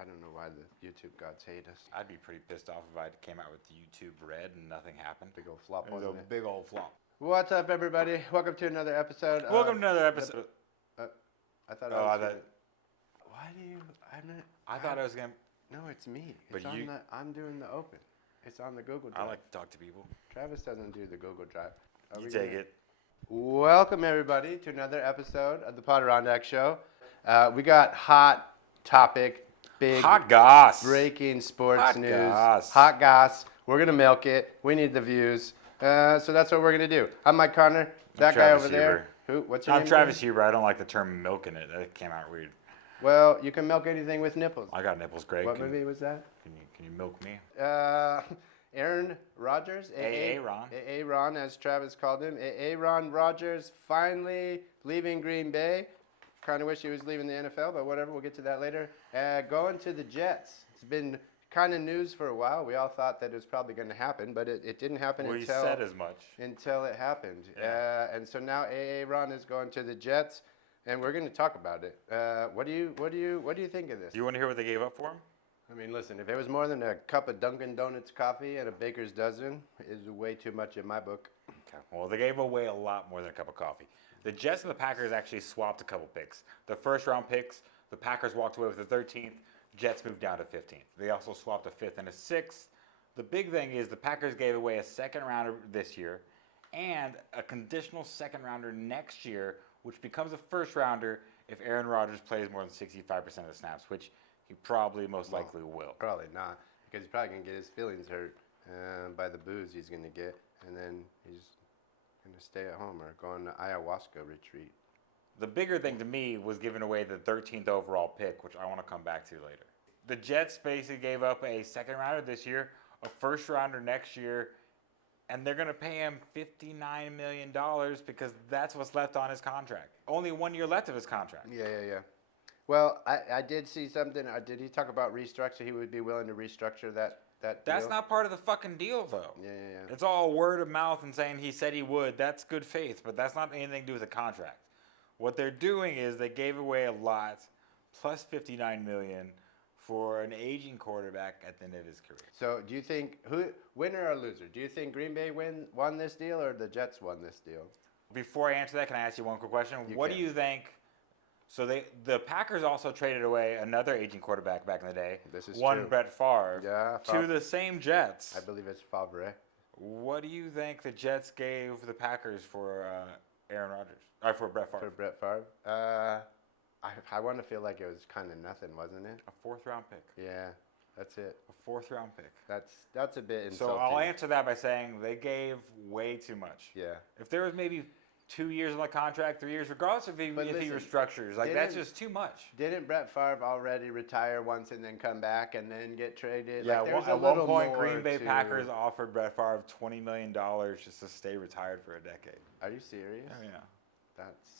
I don't know why the YouTube gods hate us. I'd be pretty pissed off if I came out with YouTube Red and nothing happened. Big old flop, It was wasn't a it? big old flop. What's up, everybody? Welcome to another episode. Welcome to another episode. I thought Oh, I I was. thought. Why do you? I thought I was gonna. No, it's me. But It's on you- the. I'm doing the open. It's on the Google Drive. I like to talk to people. Travis doesn't do the Google Drive. Are You we take gonna- it. Welcome, everybody, to another episode of the Podirondack Show. We got hot topic, big Hot goss. breaking sports Hot news. goss. Hot goss. We're gonna milk it. We need the views. So that's what we're gonna do. I'm Mike Connor. That guy Travis over there. Huber. Who? What's your I'm name? Travis again? Huber. I don't like the term milking it. That came out weird. Well, you can milk anything with nipples. I got nipples, Greg. What movie was that? Can you milk me? Aaron Rodgers, Aaron. Aaron, as Travis called him. Aaron Rodgers finally leaving Green Bay. Kind of wish he was leaving the NFL, but whatever. We'll get to that later. Going to the Jets. It's been kind of news for a while. We all thought that it was probably going to happen, but it didn't happen Well, you until said as much. it happened. Yeah. And so now Aaron is going to the Jets, and we're going to talk about it. What do you think of this? Do you want to hear what they gave up for him? I mean, listen, if it was more than a cup of Dunkin' Donuts coffee and a baker's dozen, it's way too much in my book. Okay. Well, they gave away a lot more than a cup of coffee. The Jets and the Packers actually swapped a couple picks. The first round picks, the Packers walked away with the 13th. Jets moved down to 15th. They also swapped a 5th and a 6th. The big thing is the Packers gave away a second rounder this year and a conditional second rounder next year, which becomes a first rounder if Aaron Rodgers plays more than 65% of the snaps, which he probably most likely will. Probably not, because he's probably going to get his feelings hurt by the booze he's going to get, and then he's going to stay at home or go on the ayahuasca retreat. The bigger thing to me was giving away the 13th overall pick, which I want to come back to later. The Jets basically gave up a second rounder this year, a first rounder next year, and they're going to pay him $59 million because that's what's left on his contract. Only 1 year left of his contract. Yeah. Well, I did see something. Did he talk about restructure? He would be willing to restructure that deal? That's not part of the fucking deal, though. Yeah. It's all word of mouth and saying he said he would. That's good faith, but that's not anything to do with the contract. What they're doing is they gave away a lot, plus $59 million, for an aging quarterback at the end of his career. So do you think, winner or loser? Do you think Green Bay won this deal or the Jets won this deal? Before I answer that, can I ask you one quick question? What can. do you think? So the Packers also traded away another aging quarterback back in the day. This is one true. Brett Favre Yeah, to the same Jets. I believe it's Favre. What do you think the Jets gave the Packers for Aaron Rodgers? Or for Brett Favre? For Brett Favre? I want to feel like it was kind of nothing, wasn't it? A fourth round pick. Yeah, that's it. A fourth round pick. That's a bit insulting. So I'll answer that by saying they gave way too much. Yeah. If there was maybe 2 years on the contract, 3 years, regardless if he restructures, like that's just too much. Didn't Brett Favre already retire once and then come back and then get traded? Yeah, like, there's at a one little point, more Green Bay to- Packers offered Brett Favre $20 million just to stay retired for a decade. Are you serious? Oh, yeah. That's.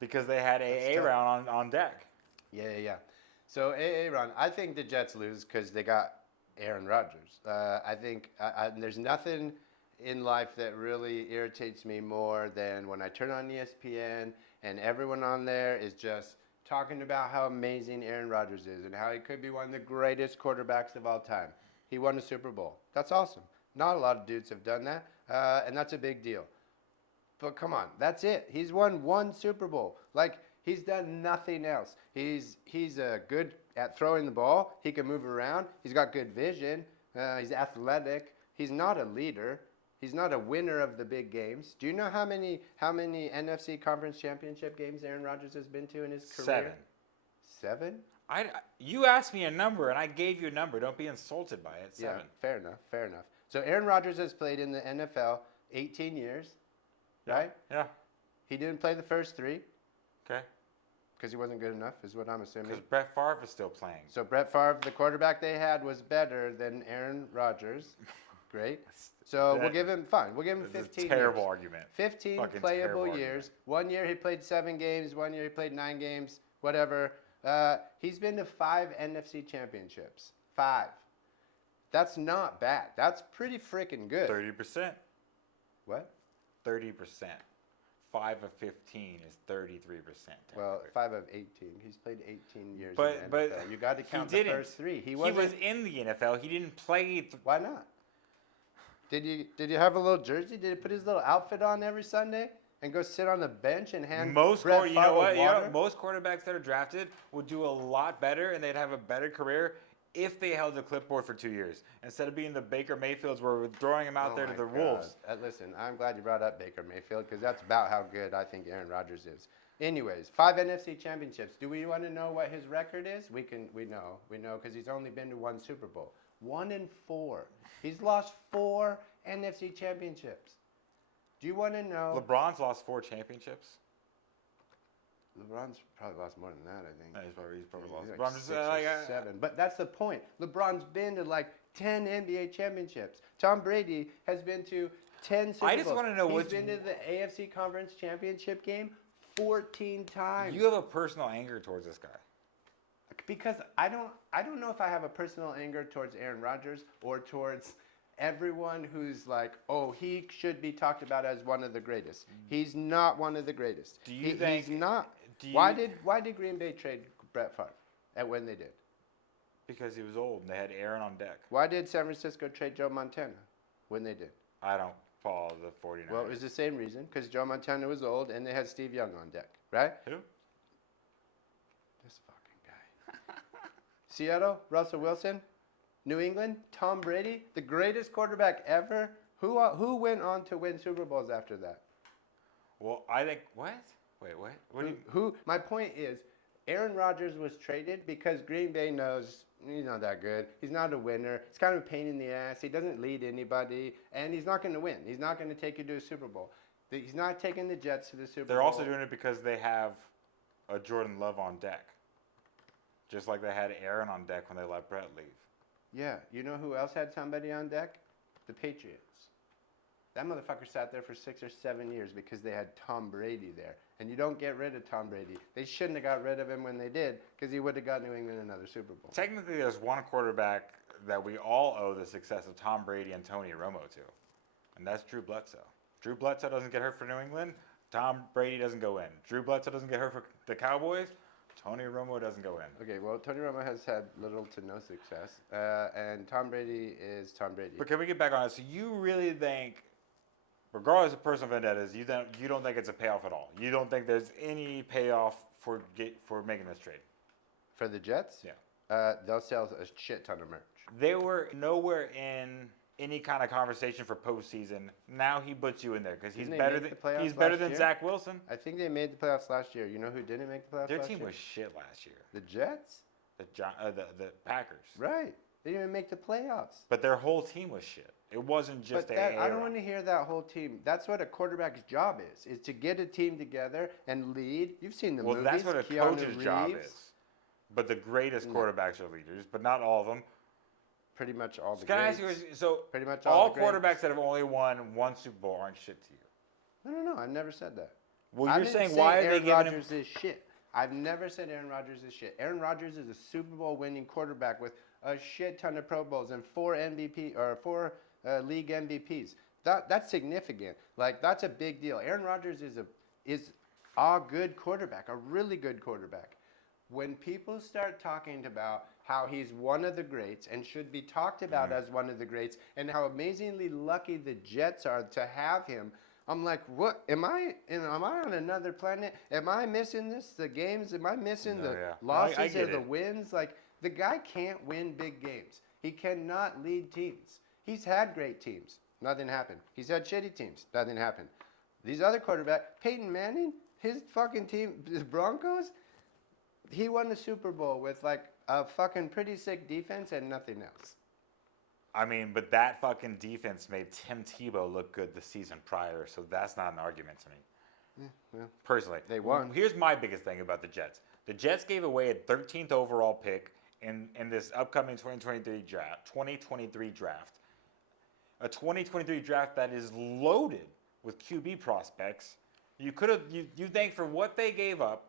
Because they had That's tough. Aaron on deck. Yeah. So Aaron, I think the Jets lose because they got Aaron Rodgers. I think there's nothing in life that really irritates me more than when I turn on ESPN and everyone on there is just talking about how amazing Aaron Rodgers is and how he could be one of the greatest quarterbacks of all time. He won a Super Bowl. That's awesome. Not a lot of dudes have done that, and that's a big deal. But come on, that's it. He's won one Super Bowl. Like, he's done nothing else. He's good at throwing the ball. He can move around. He's got good vision. He's athletic. He's not a leader. He's not a winner of the big games. Do you know how many NFC Conference Championship games Aaron Rodgers has been to in his career? 7. 7? You asked me a number, and I gave you a number. Don't be insulted by it. 7. Yeah, fair enough. So Aaron Rodgers has played in the NFL 18 years, right? Yeah. He didn't play the first 3. Okay. Because he wasn't good enough, is what I'm assuming. Because Brett Favre is still playing. So Brett Favre, the quarterback they had, was better than Aaron Rodgers. Great. So we'll give him 15 terrible years. argument. 15 Fucking playable terrible years. argument. 1 year he played 7 games. 1 year he played 9 games. Whatever. He's been to 5 NFC championships. 5. That's not bad. That's pretty freaking good. 30%. What? 30%. 5 of 15 is 33%. Well, 5 of 18. He's played 18 years But- in the but NFL. You got to count he the didn't. first 3. He was in the NFL. He didn't play. Why not? Did you have a little jersey? Did he put his little outfit on every Sunday and go sit on the bench and hand Brett You know Favre what? water? Most quarterbacks that are drafted would do a lot better, and they'd have a better career if they held the clipboard for 2 years instead of being the Baker Mayfields where we're throwing him out there to my the God. wolves. Listen, I'm glad you brought up Baker Mayfield because that's about how good I think Aaron Rodgers is. Anyways, 5 NFC championships. Do we want to know what his record is? We know because he's only been to 1 Super Bowl. 1-4. He's lost 4 NFC championships. Do you want to know? LeBron's lost 4 championships. LeBron's probably lost more than that, I think. He's probably lost. He's But I'm like just 6 or 7. But that's the point. LeBron's been to like 10 NBA championships. Tom Brady has been to 10 Super Bowls. I just wanna know He's been to the AFC Conference Championship game 14 times. You have a personal anger towards this guy. Because I don't know if I have a personal anger towards Aaron Rodgers or towards everyone who's like, oh, he should be talked about as one of the greatest. He's not one of the greatest. Do you think he's not? do you- Why did Green Bay trade Brett Favre at when they did? Because he was old and they had Aaron on deck. Why did San Francisco trade Joe Montana when they did? I don't follow the 49ers. Well, it was the same reason, because Joe Montana was old and they had Steve Young on deck, right? Who? This fucking guy. Seattle, Russell Wilson. New England, Tom Brady, the greatest quarterback ever. Who went on to win Super Bowls after that? Well, I think what? Wait, what? What do you? My point is, Aaron Rodgers was traded because Green Bay knows he's not that good. He's not a winner. It's kind of a pain in the ass. He doesn't lead anybody, and he's not going to win. He's not going to take you to a Super Bowl. He's not taking the Jets to the Super Bowl. They're also doing it because they have a Jordan Love on deck, just like they had Aaron on deck when they let Brett leave. Yeah, you know who else had somebody on deck? The Patriots. That motherfucker sat there for 6 or 7 years because they had Tom Brady there. And you don't get rid of Tom Brady. They shouldn't have got rid of him when they did because he would have got New England another Super Bowl. Technically, there's one quarterback that we all owe the success of Tom Brady and Tony Romo to, and that's Drew Bledsoe. Drew Bledsoe doesn't get hurt for New England. Tom Brady doesn't go in. Drew Bledsoe doesn't get hurt for the Cowboys. Tony Romo doesn't go in. Okay, well, Tony Romo has had little to no success, and Tom Brady is Tom Brady. But can we get back on it? So you really think, regardless of personal vendettas, you don't think it's a payoff at all? You don't think there's any payoff for making this trade? For the Jets? Yeah. They'll sell a shit ton of merch. They were nowhere in any kind of conversation for postseason. Now he puts you in there because he's Didn't they better make than the playoffs he's better last than year? Zach Wilson. I think they made the playoffs last year. You know who didn't make the playoffs Their last team year? was shit last year. The Jets? The Packers. Right. They didn't even make the playoffs. But their whole team was shit. It wasn't just But I don't want to hear that whole team. That's what a quarterback's job is to get a team together and lead. You've seen the Well, movies. that's what a Keanu coach's job Reeves. is. But the greatest quarterbacks are leaders, but not all of them. Pretty much all the Can I ask greats. you, so Pretty much all the greats. quarterbacks that have only won 1 Super Bowl aren't shit to you? No, I never said that. Well, I you're didn't saying say why are they Aaron giving him? Rodgers is shit. I've never said Aaron Rodgers is shit. Aaron Rodgers is a Super Bowl winning quarterback with a shit ton of Pro Bowls and 4 league MVPs. That's significant. Like, that's a big deal. Aaron Rodgers is a good quarterback, a really good quarterback. When people start talking about how he's one of the greats and should be talked about as one of the greats and how amazingly lucky the Jets are to have him, I'm like, what? Am I on another planet? Am I missing this? The games? Am I missing the yeah. losses I or get the it. wins? Like, the guy can't win big games. He cannot lead teams. He's had great teams. Nothing happened. He's had shitty teams. Nothing happened. These other quarterbacks, Peyton Manning, his fucking team, the Broncos, he won the Super Bowl with like a fucking pretty sick defense and nothing else. I mean, but that fucking defense made Tim Tebow look good the season prior, so that's not an argument to me. Well, Personally. they won. Here's my biggest thing about the Jets. The Jets gave away a 13th overall pick in this upcoming 2023 draft. A 2023 draft that is loaded with QB prospects. You think for what they gave up,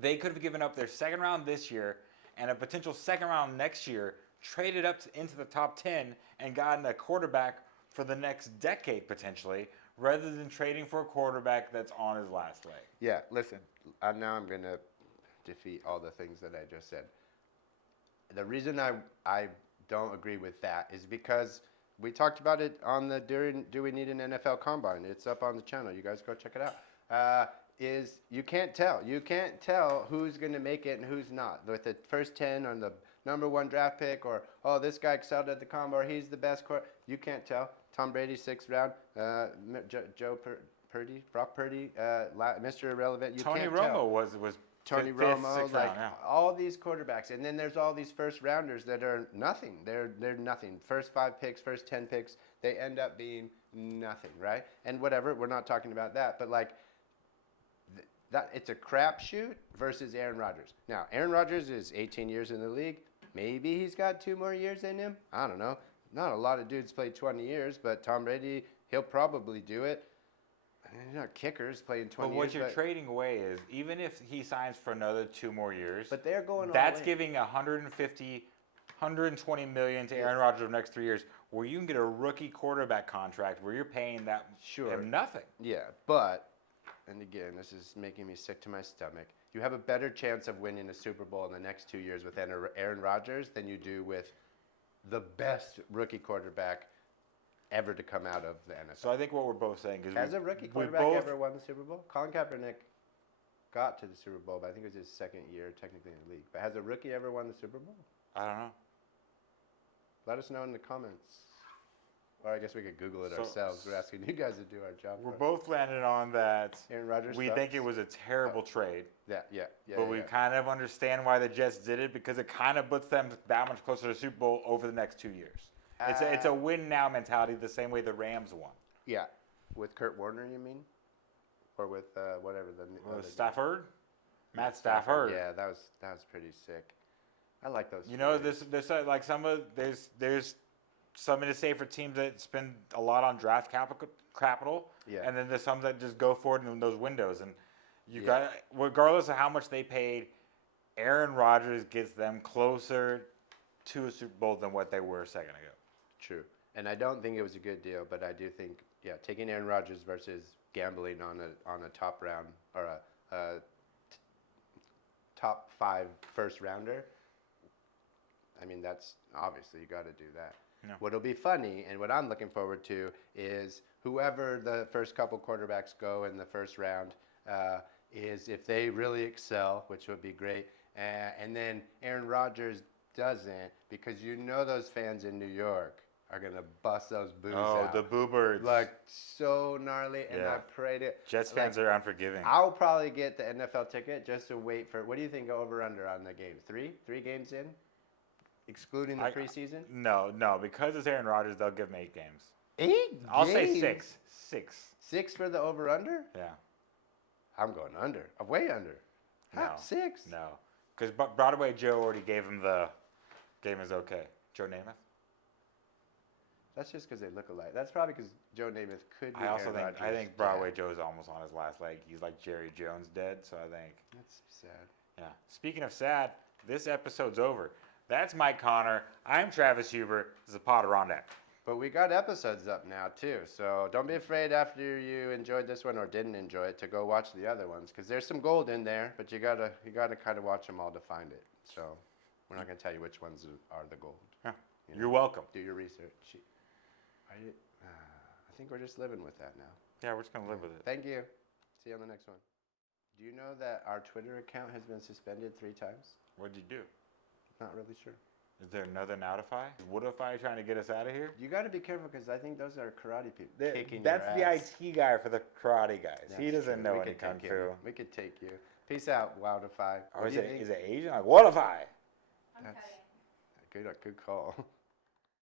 they could have given up their second round this year and a potential second round next year, traded up into the top 10 and gotten a quarterback for the next decade potentially, rather than trading for a quarterback that's on his last leg. Yeah, listen, now I'm going to defeat all the things that I just said. The reason I don't agree with that is because we talked about it on the Do We Need an NFL Combine? It's up on the channel. You guys go check it out. Is you can't tell. You can't tell who's going to make it and who's not. With the first 10 on the #1 draft pick, or, oh, this guy excelled at the combine, or he's the best you can't tell. Tom Brady, 6th round. Brock Purdy, Mr. Irrelevant. You Tony can't Romo tell. was Tony fifth, Romo, sixth like round, yeah. all these quarterbacks, and then there's all these first rounders that are nothing. They're nothing. First 5 picks, first 10 picks, they end up being nothing, right? And whatever, we're not talking about that, but like that, it's a crapshoot versus Aaron Rodgers. Now, Aaron Rodgers is 18 years in the league. Maybe he's got 2 more years in him. I don't know. Not a lot of dudes play 20 years, but Tom Brady, he'll probably do it. Not kickers playing 20 But years. what you're trading away is, even if he signs for another 2 more years, But they're going all that's in. giving 150, 120 million to Aaron Rodgers over the next 3 years, where you can get a rookie quarterback contract where you're paying that him nothing. Yeah, but, and again, this is making me sick to my stomach. You have a better chance of winning a Super Bowl in the next 2 years with Aaron Rodgers than you do with the best rookie quarterback ever to come out of the NFL. So I think what we're both saying is, Has a rookie quarterback ever won the Super Bowl? Colin Kaepernick got to the Super Bowl, but I think it was his 2nd year technically in the league. But has a rookie ever won the Super Bowl? I don't know. Let us know in the comments. Or I guess we could Google it ourselves. We're asking you guys to do our job. We're both landed on that. Aaron Rodgers We sucks. think it was a terrible trade. Yeah. But we kind of understand why the Jets did it, because it kind of puts them that much closer to the Super Bowl over the next 2 years. It's a win now mentality, the same way the Rams won. Yeah, with Kurt Warner, you mean, or with whatever the Stafford, Matt Stafford. Yeah, that was pretty sick. I like those. You know, there's like there's something to say for teams that spend a lot on draft capital, Yeah. and then there's some that just go for it in those windows. And you got, regardless of how much they paid, Aaron Rodgers gets them closer to a Super Bowl than what they were a second ago. True, and I don't think it was a good deal, but I do think, taking Aaron Rodgers versus gambling on a top round or a top 5 first rounder. I mean, that's obviously you got to do that. No. What'll be funny, and what I'm looking forward to, is whoever the first couple quarterbacks go in the first round, is if they really excel, which would be great, and then Aaron Rodgers doesn't, because you know those fans in New York are going to bust those boos out. Oh, the boo birds. Like, so gnarly, and I prayed it. Jets fans are unforgiving. I'll probably get the NFL ticket just to wait for, what do you think over-under on the game? 3 games in? Excluding the preseason? No, because it's Aaron Rodgers, they'll give him 8 games. 8 I'll games? say 6. 6 for the over-under? Yeah. I'm going under. Way under. No. 6? No. Because Broadway Joe already gave him the game is okay. Joe Namath? That's just because they look alike. That's probably because Joe Namath could be Aaron Rodgers' I think Broadway dad. Joe's almost on his last leg. He's like Jerry Jones dead, so I think. That's sad. Yeah. Speaking of sad, this episode's over. That's Mike Connor. I'm Travis Hubert. This is Podirondack. But we got episodes up now too, so don't be afraid after you enjoyed this one or didn't enjoy it to go watch the other ones, because there's some gold in there, but you gotta kind of watch them all to find it. So we're not gonna tell you which ones are the gold. Yeah. You know, You're welcome. do your research. I think we're just living with that now. Yeah, we're just gonna live with it. Thank you. See you on the next one. Do you know that our Twitter account has been suspended 3 times? What'd you do? Not really sure. Is there another Notify? Is Woodify trying to get us out of here? You got to be careful, because I think those are karate people kicking That's your the ass. IT guy for the karate guys. He That's doesn't true. know We any could kung take fu. you. We could take you. Peace out, Wildify. Or What is do you it think? Asian? Like Woodify. That's good call.